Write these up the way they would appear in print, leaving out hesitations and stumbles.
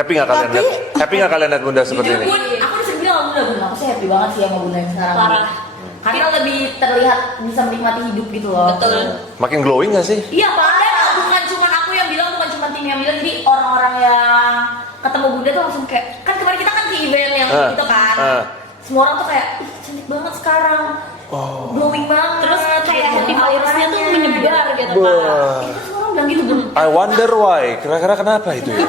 Happy nggak kalian lihat? Happy nggak kalian lihat bunda seperti ini? Aku disini bilang bunda, aku sih happy banget sih sama bunda yang sekarang. Parah. Karena lebih terlihat bisa menikmati hidup gitu loh. Betul. Makin glowing nggak sih? Iya, padahal bukan cuma aku yang bilang, bukan cuma tim yang bilang, jadi orang-orang yang ketemu bunda tuh langsung kayak, kan kemarin kita kan di event yang gitu kan. Semua orang tuh kayak, ih cantik banget sekarang. Glowing banget. Terus kayak happy virusnya tuh menyebar gitu Wah. Pak. Itu semua orang bilang gitu bun. I wonder why. Kira-kira kenapa itu ya?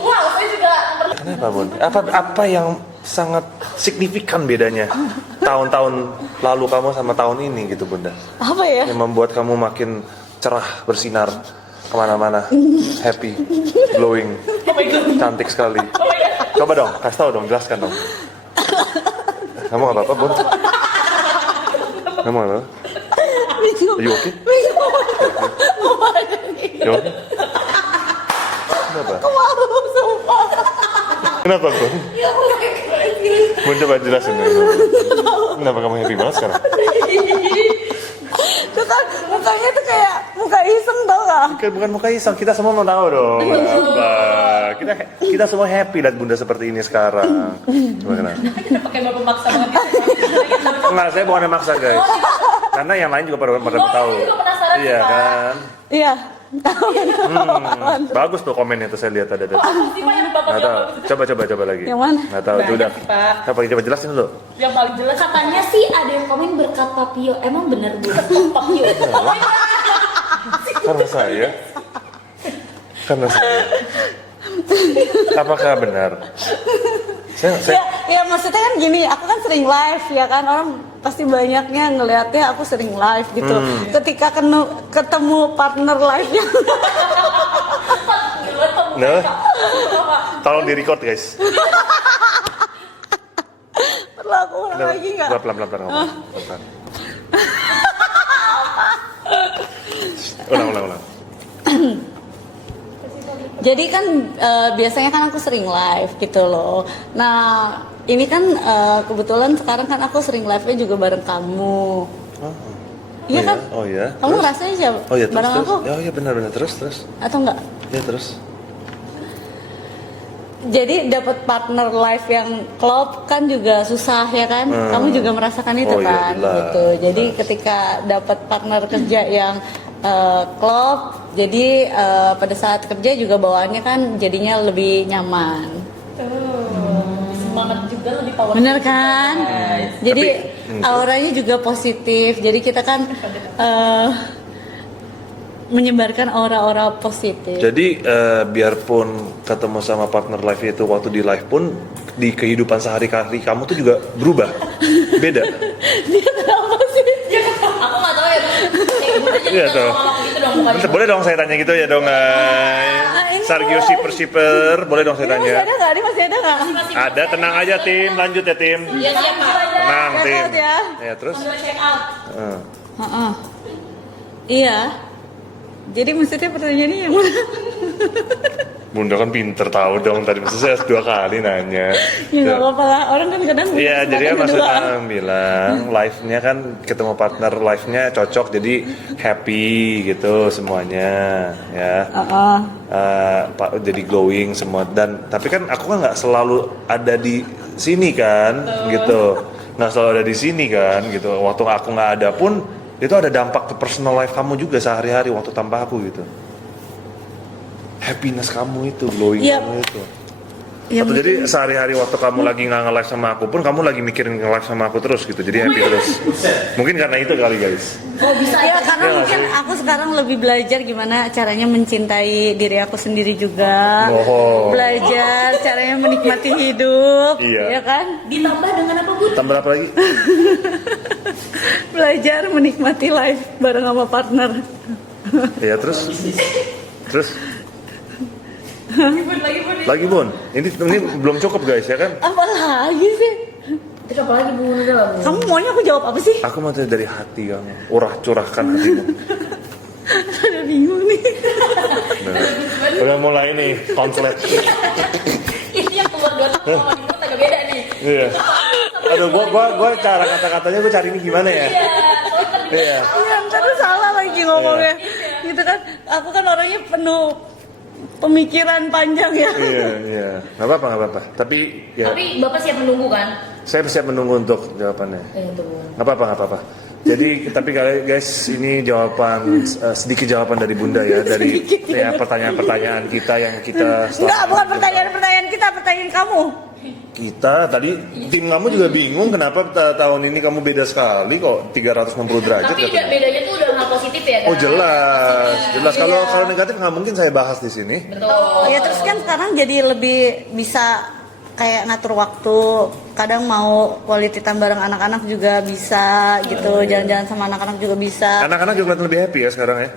Wow, saya juga Kenapa bun? Apa yang sangat signifikan bedanya tahun-tahun lalu kamu sama tahun ini gitu bunda? Apa ya? Yang membuat kamu makin cerah, bersinar kemana-mana, happy, glowing, cantik sekali. Coba dong, kasih tahu dong, jelaskan dong. Kamu nggak apa-apa bun? Kamu nggak apa-apa? Are you okay? You okay? Kenapa? Kenapa bun? Bun coba jelasin dulu. Kenapa kamu happy banget sekarang? Itu kan mukanya tuh kayak muka iseng tau gak? Bukan muka iseng, kita semua mau tahu dong. Apa? Kita semua happy lihat bunda seperti ini sekarang. Coba kenapa? Kita pakai bapak maksa banget. Enggak, saya bukan yang maksa guys. Karena yang lain juga pada tahu. juga penasaran Iya sih, Pak. kan? Iya. Bagus tuh komennya tuh saya lihat ada. Sih Pak yang bapak Nggak tahu. Coba lagi. Yang mana? Nggak tahu itu udah. Banyak sih, Pak. Apa coba jelasin dulu. yang paling jelas katanya sih ada yang komen berkat Papio. Emang bener bu? Papio. Karena saya. Apakah benar? Ya maksudnya kan gini, aku kan sering live ya kan, orang pasti banyaknya ngelihatnya aku sering live gitu. Ketika ketemu partner live-nya Nah, tolong di record guys. perlu aku ulang lagi nggak? Pelan-pelan ngomong. Pelan. Ulang. Jadi kan biasanya kan aku sering live gitu loh. Nah ini kan kebetulan sekarang kan aku sering live-nya juga bareng kamu. Iya kan? Oh iya. Kamu ngerasain siapa? Oh iya, terus. Bareng aku? Oh iya benar terus. Atau enggak? Ya terus. Jadi dapat partner live yang klop kan juga susah ya kan? Kamu juga merasakan itu Oh, iya, kan? jelas. Gitu. Jadi ketika dapat partner kerja yang klop, jadi pada saat kerja juga bawaannya kan jadinya lebih nyaman. semangat juga lebih power. Bener kan? Jadi auranya juga positif. Jadi kita kan menyebarkan aura-aura positif. Jadi biarpun ketemu sama partner live itu waktu di live pun di kehidupan sehari-hari kamu tuh juga berubah, beda. Dia kenapa sih? Aku nggak tahu ya. Bunda jadi Iya, nggak tuh. ngomong gitu dong mukanya. Boleh dong saya tanya gitu ya dong guys. Sargio shipper, boleh dong saya Dia masih tanya. ada nggak? Dia masih ada nggak? Ada, tenang aja tim, lanjut ya tim. Iya siap Pak. Tenang Check tim. out ya. Ya terus. Check out. Eh. Iya. Jadi maksudnya pertanyaannya yang mana? Bunda kan pinter tahu dong tadi maksud saya 2 kali nanya. Ya nggak apa-apa lah. Orang kan kadang Iya, jadi kan kesempatan kedua. maksudnya bilang live-nya kan ketemu partner live-nya cocok jadi happy gitu semuanya ya. Pak jadi glowing semua dan tapi kan aku kan nggak selalu ada di sini kan gitu. Nggak selalu ada di sini kan gitu. Waktu aku nggak ada pun itu ada dampak ke personal life kamu juga sehari-hari waktu tanpa aku gitu. Happiness kamu itu, glowing Iya. kamu itu. Ya, Atau jadi sehari-hari waktu kamu lagi nggak nge-live sama aku pun kamu lagi mikirin nge-live sama aku terus gitu. Jadi happy terus. Mungkin karena itu kali guys. Oh bisa ya karena Iya, mungkin sih. aku sekarang lebih belajar gimana caranya mencintai diri aku sendiri juga. Oh. Belajar caranya menikmati hidup, Iya. ya kan? Ditambah dengan apa bu? Tambah apa lagi? Belajar menikmati life bareng sama partner. Ya terus. Lagi bun. Ini belum cukup guys ya kan? Apa lagi sih? Terus apa lagi bunda lah bu? Kamu maunya aku jawab apa sih? Aku mau tanya dari hati kamu. Curahkan hatimu. Ada bingung nih. Nah, udah mulai nih konflik. Ini yang keluar 2 tahun sama di mulut agak beda nih. Iya. Aduh, gua cara kata-katanya gua cari ini gimana ya? Iya. Iya, ntar lu salah lagi ngomongnya. Gitu kan, aku kan orangnya penuh pemikiran panjang ya. Iya. Nggak apa-apa. Tapi ya, Tapi Bapak siap menunggu kan? saya siap menunggu untuk jawabannya. Tunggu. Nggak apa-apa. Jadi tapi guys, ini jawaban sedikit jawaban dari Bunda ya, dari ya pertanyaan-pertanyaan kita yang kita. Enggak, bukan pertanyaan kita, pertanyaan kamu. Kita tadi tim kamu juga bingung kenapa tahun ini kamu beda sekali kok 360 derajat. Tapi katanya. bedanya tuh udah nggak positif ya kan? Oh jelas. Kalau negatif nggak mungkin saya bahas di sini. Betul. Ya terus kan sekarang jadi lebih bisa kayak ngatur waktu. Kadang mau quality time bareng anak-anak juga bisa gitu. Jalan-jalan sama anak-anak juga bisa. Anak-anak juga kelihatan lebih happy ya sekarang ya.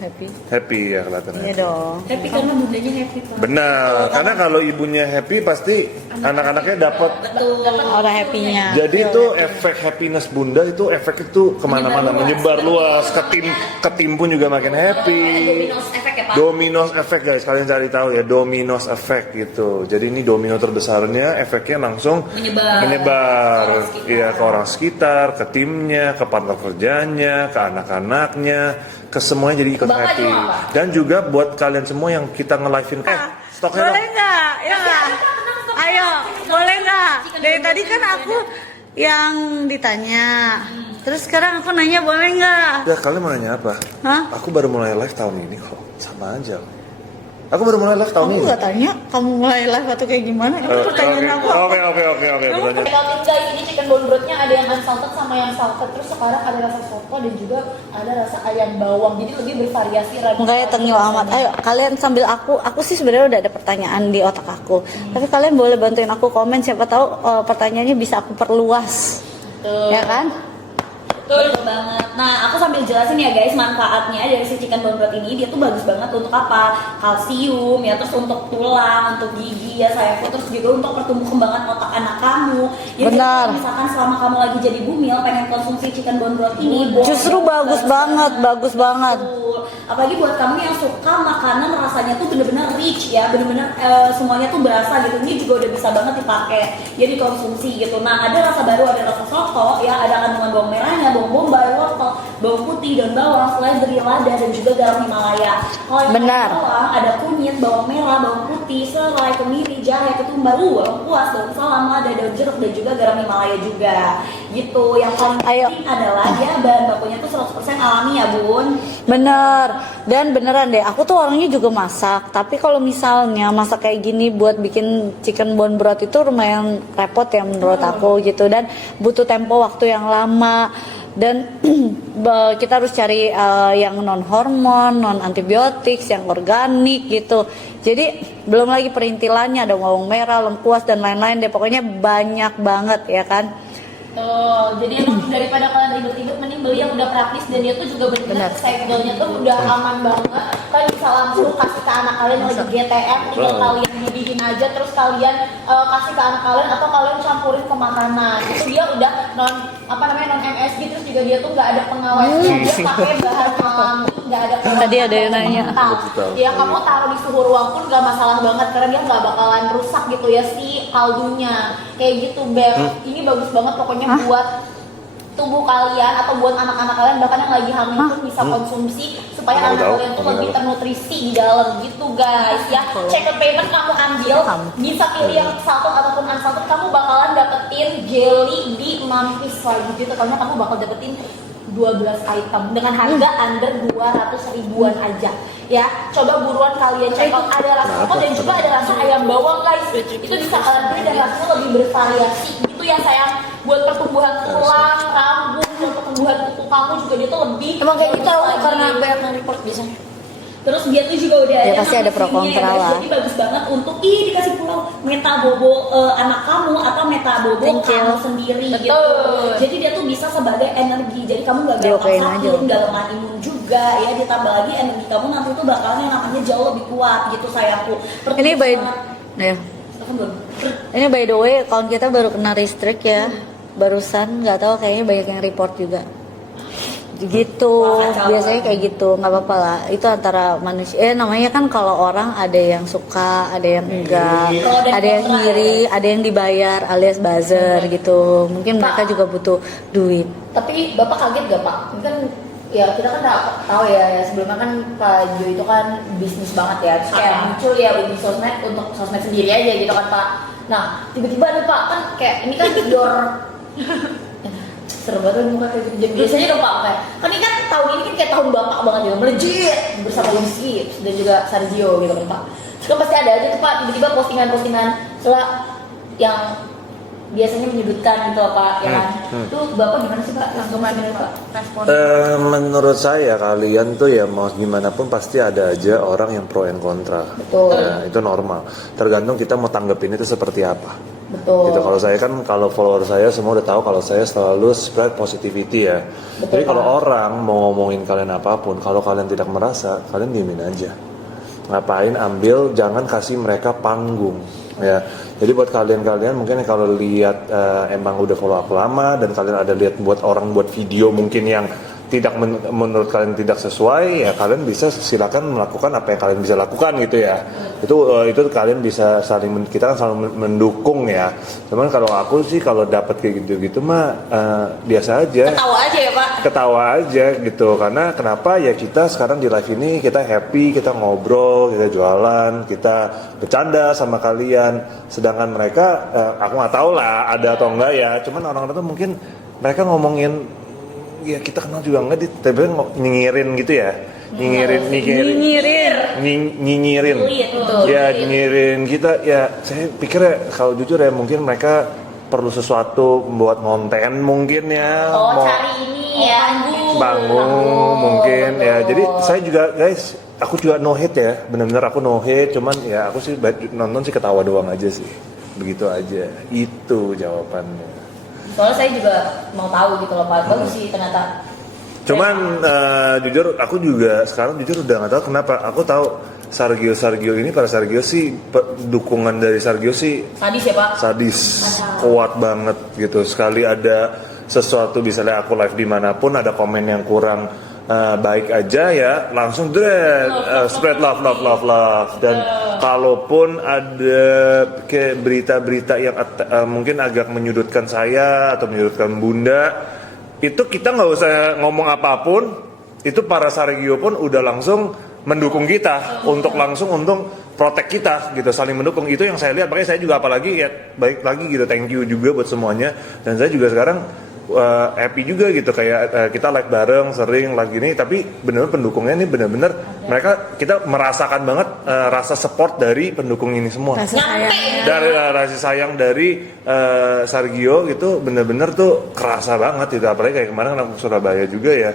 Happy Ya kelihatannya. iya dong. Happy karena bundanya happy Pak. Benar, karena kalau ibunya happy pasti anak-anaknya dapat. Betul. Orang happy-nya. Jadi itu efek happiness Bunda itu efek itu kemana-mana, menyebar luas ke tim pun juga makin happy. Dominoes effect ya Pak? Dominos effect guys, kalian cari tahu ya, dominos effect gitu. Jadi ini domino terbesarnya, efeknya langsung menyebar ya ke orang sekitar, ke timnya, ke partner kerjanya, ke anak-anaknya, ke semuanya jadi ikut Bapak happy. juga apa? Dan juga buat kalian semua yang kita nge-live-in stoknya Boleh dong. nggak? Ya nggak? Ayo, boleh nggak? Dari tadi kan aku yang ditanya. Terus sekarang aku nanya boleh nggak? Ya kalian mau nanya apa? Hah? Aku baru mulai live tahun ini kok, sama aja. Aku baru mulai live tahun Kamu ini. nggak tanya kamu mulai live atau kayak gimana? Itu pertanyaan aku. Oke. Pertanyaan. Kenalin guys, ini chicken bone brothnya ada yang unsalted sama yang salted. Terus sekarang ada rasa soto dan juga ada rasa ayam bawang. Jadi lebih bervariasi. Makanya tengil amat. Ayo kalian sambil aku sih sebenarnya udah ada pertanyaan di otak aku. Tapi kalian boleh bantuin aku komen, siapa tahu pertanyaannya bisa aku perluas. Tuh. Ya kan? Betul banget. Nah, aku sambil jelasin ya guys manfaatnya dari si chicken bone broth ini. Dia tuh bagus banget untuk apa? Kalsium ya, terus untuk tulang, untuk gigi ya sayangku, terus juga untuk pertumbuh kembangan otak anak kamu. Ya, Benar. jadi misalkan selama kamu lagi jadi bumil pengen konsumsi chicken bone broth ini, Justru bagus banget. Betul. Apalagi buat kamu yang suka makanan rasanya tuh bener-bener rich ya, bener-bener semuanya tuh berasa gitu. Ini juga udah bisa banget dipakai, jadi konsumsi gitu. Nah, ada rasa baru, ada rasa soto ya, ada kandungan bawang merahnya, bawang bombay, wortel, bawang putih, daun bawang, seledri, lada, dan juga garam Himalaya. Kalau yang Benar. bawang ada kunyit, bawang merah, bawang putih, serai, kemiri, jahe, ketumbar, bawang puas, daun salam, lada, daun jeruk, dan juga garam Himalaya juga. Gitu. Yang paling penting adalah dia bahan bakunya tuh 100% alami ya Bun. Bener. Dan beneran deh, aku tuh orangnya juga masak. Tapi kalau misalnya masak kayak gini buat bikin chicken bone broth itu lumayan repot ya menurut aku gitu. Dan butuh tempo waktu yang lama. Dan kita harus cari yang non hormon, non antibiotik, yang organik gitu. Jadi belum lagi perintilannya, ada bawang merah, lengkuas dan lain-lain deh. Pokoknya banyak banget ya kan. Tuh, jadi emang daripada kalian ribet-ribet mending beli yang udah praktis dan dia tuh juga benar segdelnya tuh udah aman banget. Kalian bisa langsung kasih ke anak kalian lagi GTM, tinggal kalian dibikin aja terus kalian kasih ke anak kalian atau kalian campurin ke makanan. Itu dia udah non MSG, terus juga dia tuh nggak ada pengawetnya, dia pakai bahan alami, nggak ada pengawet. Tadi ada yang nanya. Ya kamu taruh di suhu ruang pun nggak masalah banget karena dia nggak bakalan rusak gitu ya si kaldunya. Kayak gitu Beb. Ini bagus banget pokoknya buat tubuh kalian atau buat anak-anak kalian, bahkan yang lagi hamil pun bisa konsumsi supaya anak kalian tuh lebih ternutrisi di dalam gitu guys ya. Check out payment kamu ambil, bisa pilih yang salted ataupun unsalted, kamu bakalan dapetin jelly di Mampis lagi gitu, karena kamu bakal dapetin 12 item dengan harga under 200 ribuan aja ya. Coba buruan kalian check out, ada rasa soto dan juga ada rasa ayam bawang guys. Itu bisa kalian beli dan rasanya lebih bervariasi gitu ya sayang. Buat pertumbuhan tulang, rambut, buat pertumbuhan kuku kamu juga dia tuh lebih Emang kayak gitu bagus lagi. karena banyak yang report biasanya. Terus dia tuh juga udah Ya, pasti ada pro magnesiumnya kontra ya, guys. lah. Jadi bagus banget untuk dikasih pulau metabobo anak kamu atau metabobo Thank you. kamu sendiri gitu. Betul. Jadi dia tuh bisa sebagai energi. Jadi kamu gak gampang Diokein aja. sakit, gak lemah imun juga ya. Ditambah lagi energi kamu nanti tuh bakalan yang namanya jauh lebih kuat gitu sayangku. Ini by ya. Silakan, Bun. Ini by the way, account kita baru kena restrict ya. Barusan nggak tahu kayaknya banyak yang report juga. Gitu, Wah, kacau. biasanya kayak gitu, nggak apa-apa lah. Itu antara manusia. Namanya kan kalau orang ada yang suka, ada yang enggak, Kalau ada ada yang kontra, ngiri, ada yang dibayar alias buzzer gitu. Mungkin mereka juga butuh duit. Tapi Bapak kaget gak Pak? Ini kan ya kita kan tahu ya sebelumnya kan Pak Jo itu kan bisnis banget ya, terus kayak muncul ya di sosmed untuk sosmed sendiri aja gitu kan Pak. Nah tiba-tiba nih Pak kan kayak ini kan seru banget muka kayak gitu. Biasanya dong Pak kayak kan ini kan tahun ini kan kayak tahun bapak banget ya, melejit bersama Whisky dan juga Sergio gitu kan Pak. Terus kan pasti ada aja tuh Pak tiba-tiba postingan-postingan soal yang biasanya menyudutkan gitu Pak ya kan. Tuh Bapak gimana sih Pak tanggapannya Pak? Respon? Menurut saya kalian tuh ya mau gimana pun pasti ada aja orang yang pro and kontra. Betul. Nah, itu normal. Tergantung kita mau tanggepin itu seperti apa. Betul. Gitu. Kalau saya kan kalau follower saya semua udah tahu kalau saya selalu spread positivity ya. Betul, Jadi kalau Pak. orang mau ngomongin kalian apapun, kalau kalian tidak merasa, kalian diemin aja. Ngapain ambil, jangan kasih mereka panggung ya. Jadi buat kalian mungkin kalau lihat emang udah follow aku lama dan kalian ada lihat buat orang buat video mungkin yang tidak menurut kalian tidak sesuai ya kalian bisa silakan melakukan apa yang kalian bisa lakukan gitu ya. Itu kalian bisa saling kita kan selalu mendukung ya. Cuman kalau aku sih kalau dapat kayak gitu-gitu mah biasa aja. Ketawa aja ya Pak. Ketawa aja gitu karena kenapa ya kita sekarang di live ini kita happy, kita ngobrol, kita jualan, kita bercanda sama kalian. Sedangkan mereka aku nggak tahu lah ada atau enggak ya. Cuman orang-orang tuh mungkin mereka ngomongin ya kita kenal juga enggak tapi nyinyirin gitu ya. Nyinyirin. Ya nyinyirin kita ya saya pikir ya kalau jujur ya mungkin mereka perlu sesuatu buat konten mungkin ya. Oh cari ini ya bangun mungkin ya. Jadi saya juga guys aku juga no hate ya. Benar-benar aku no hate cuman ya aku sih nonton sih ketawa doang aja sih. Begitu aja. Itu jawabannya. Soalnya saya juga mau tahu gitu loh Pak, bagus sih ternyata. Cuman jujur aku juga sekarang jujur udah nggak tahu kenapa. Aku tahu Sergio ini para Sergio sih dukungan dari Sergio sih Sadis ya Pak? Sadis, kuat banget gitu. Sekali ada sesuatu misalnya aku live dimanapun ada komen yang kurang baik aja ya langsung spread love dan kalaupun ada kayak berita-berita yang mungkin agak menyudutkan saya atau menyudutkan Bunda itu kita nggak usah ngomong apapun itu para Sergio pun udah langsung mendukung kita untuk protect kita gitu saling mendukung itu yang saya lihat makanya saya juga apalagi ya baik lagi gitu thank you juga buat semuanya dan saya juga sekarang happy juga gitu kayak kita like bareng sering like gini tapi benar-benar pendukungnya ini benar-benar mereka kita merasakan banget rasa support dari pendukung ini semua rasa sayang dari Sergio gitu benar-benar tuh kerasa banget gitu apalagi kayak kemarin aku Surabaya juga ya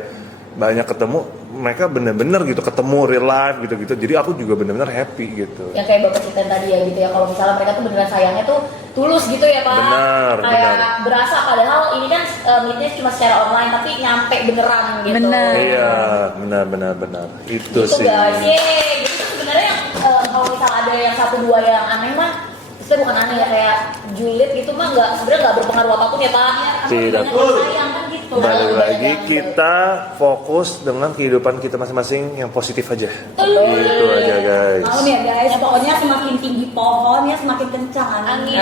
banyak ketemu mereka benar-benar gitu ketemu real life gitu jadi aku juga benar-benar happy gitu yang kayak Bapak ceritain tadi ya gitu ya kalau misalnya mereka tuh beneran sayangnya tuh tulus gitu ya Pak kayak berasa padahal ini kan meetnya cuma secara online tapi nyampe beneran gitu iya benar itu sih guys gitu tuh sebenarnya kalau misalnya ada yang satu dua yang aneh mah itu bukan aneh ya kayak julid gitu mah sebenarnya nggak berpengaruh apapun ya Pak tidak sayang kan gitu balik lagi kita fokus dengan kehidupan kita masing-masing yang positif aja gitu aja guys Maklum ya guys pokoknya semakin tinggi pohon ya semakin kencang angin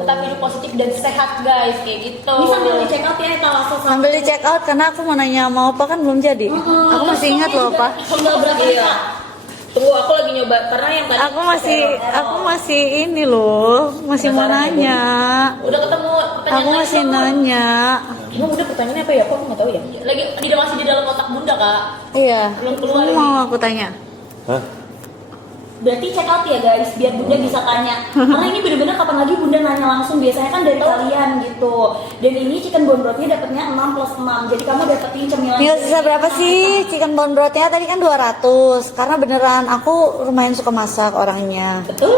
tetap hidup positif dan sehat guys kayak gitu ini sambil di check out ya Talasa sambil di check out karena aku mau nanya mau apa kan belum jadi aku masih ingat loh Pak enggak berapa ya tunggu aku lagi nyoba karena yang tadi aku masih ini loh masih mau nanya udah ketemu aku masih nanya emang udah pertanyaannya apa ya aku nggak tahu ya lagi masih di dalam otak Bunda Kak iya belum keluar mau aku tanya berarti check out ya guys biar Bunda bisa tanya karena ini bener-bener kapan lagi Bunda nanya langsung biasanya kan dari kalian gitu dan ini chicken bone brothnya dapatnya 6+6 jadi kamu dapetin cemilan sisa berapa sih chicken bone brothnya tadi kan 200 karena beneran aku lumayan suka masak orangnya betul